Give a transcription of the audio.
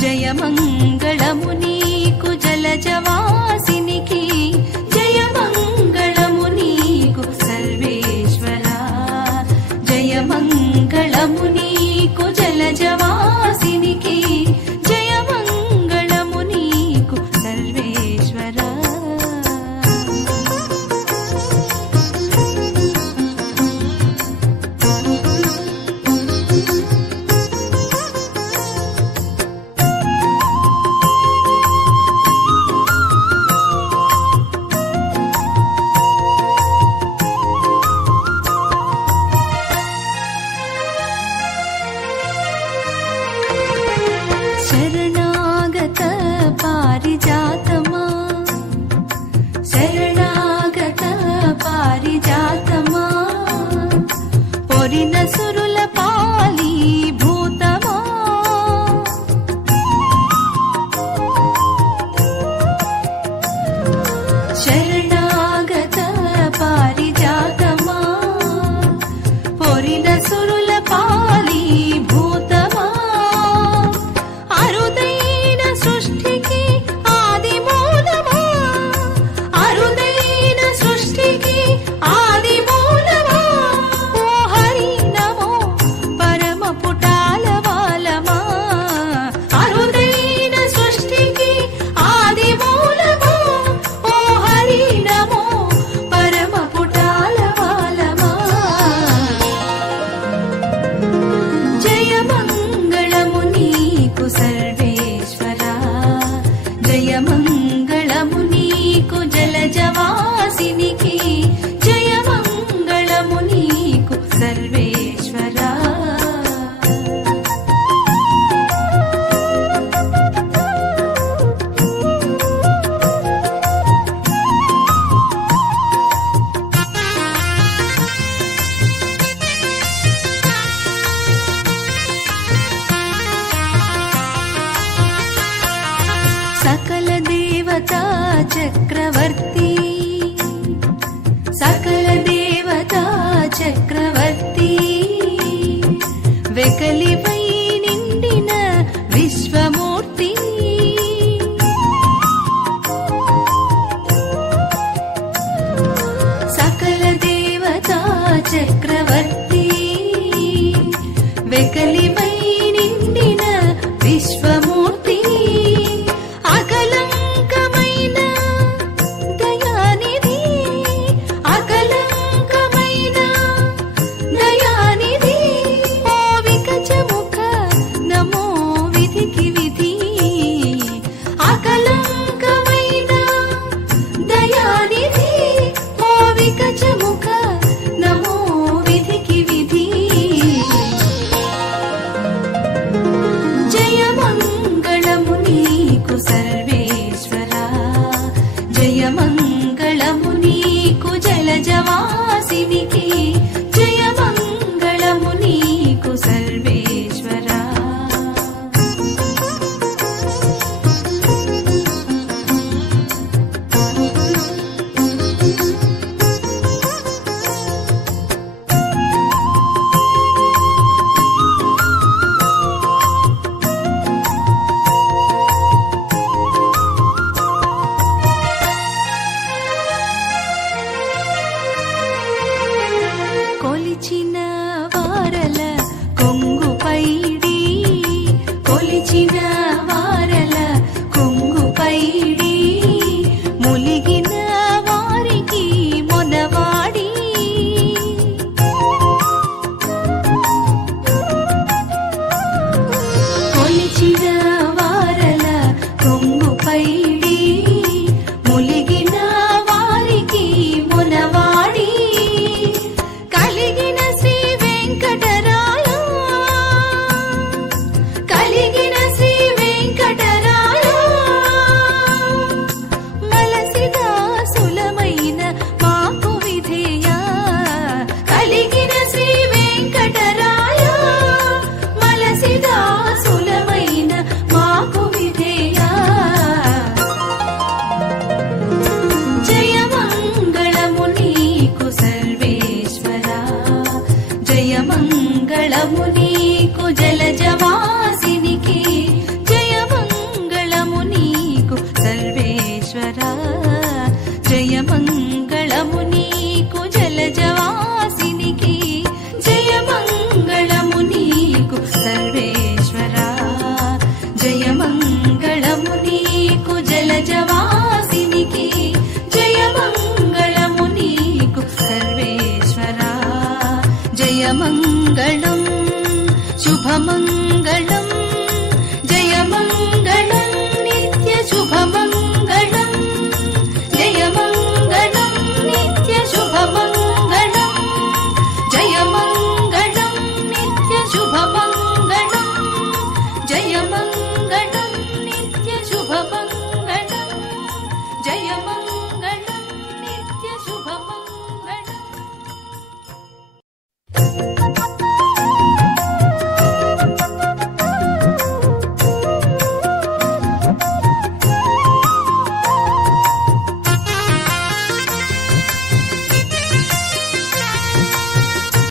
జయమంగళము నీకు జలజవాసినికి జయమంగళము నీకు సర్వేశ్వరా జయమంగళము నీకు జలజవాసినికి జయమంగళము నీకు సర్వేశ్వరా శరణాగత పారిజాతమా శరణాగత పారిజాతమా పొరిన సురుల పాలి భూతమా శరణాగత పారిజాతమా పొరిన సురుల పాలి భూతమా అరుదైన సృష్టికి ఆది మూలమా అరుదైన సృష్టికి ఆది మూలమా ఓ హరి నమో పరమ పుటాల వాలమా అరుదైన సృష్టికి ఆది మూలమా ఓ హరి నమో పరమ పుటాల వాలమా జయమంగళము నీకు సర్వేశ్వరా జయమంగళము నీకు జలజవాసినికి జయమంగళము నీకు సర్వేశ్వరా సకల దేవతా చక్రవర్తి సకల దేవతా చక్రవర్తి వెకలిపై నిండిన విశ్వమూర్తి సకల దేవతా చక్రవర్తి వెకలిపై నిండిన విశ్వమూర్తి అకలంకమైన దయానిధి అకలంకమైన దయానిధి ఓ వికచముఖ నమో విధికి విధి అకలంకమైన దయానిధి ఓ వికచముఖ నమో విధికి విధి జయమంగళము నీకు సర్వేశ్వరా జయమంగళము నీకు జలజవాసినికి జయమంగళము నీకు సర్వేశ్వరా కొలిచిన వారల కొంగుపైడి కొలిచిన వారల కొంగుపైడి ములిగిన వారికి మొనవాడి కొలిచిన వారల కొంగుపైడి ములిగిన వారికి మొనవాడి కలిగిన శ్రీ వెంకటరాయ కలిగిన శ్రీ వెంకటరాయ బ్రజవాసినికి జయమంగళము నీకు సర్వేశ్వరా. జయమంగళం శుభమంగళం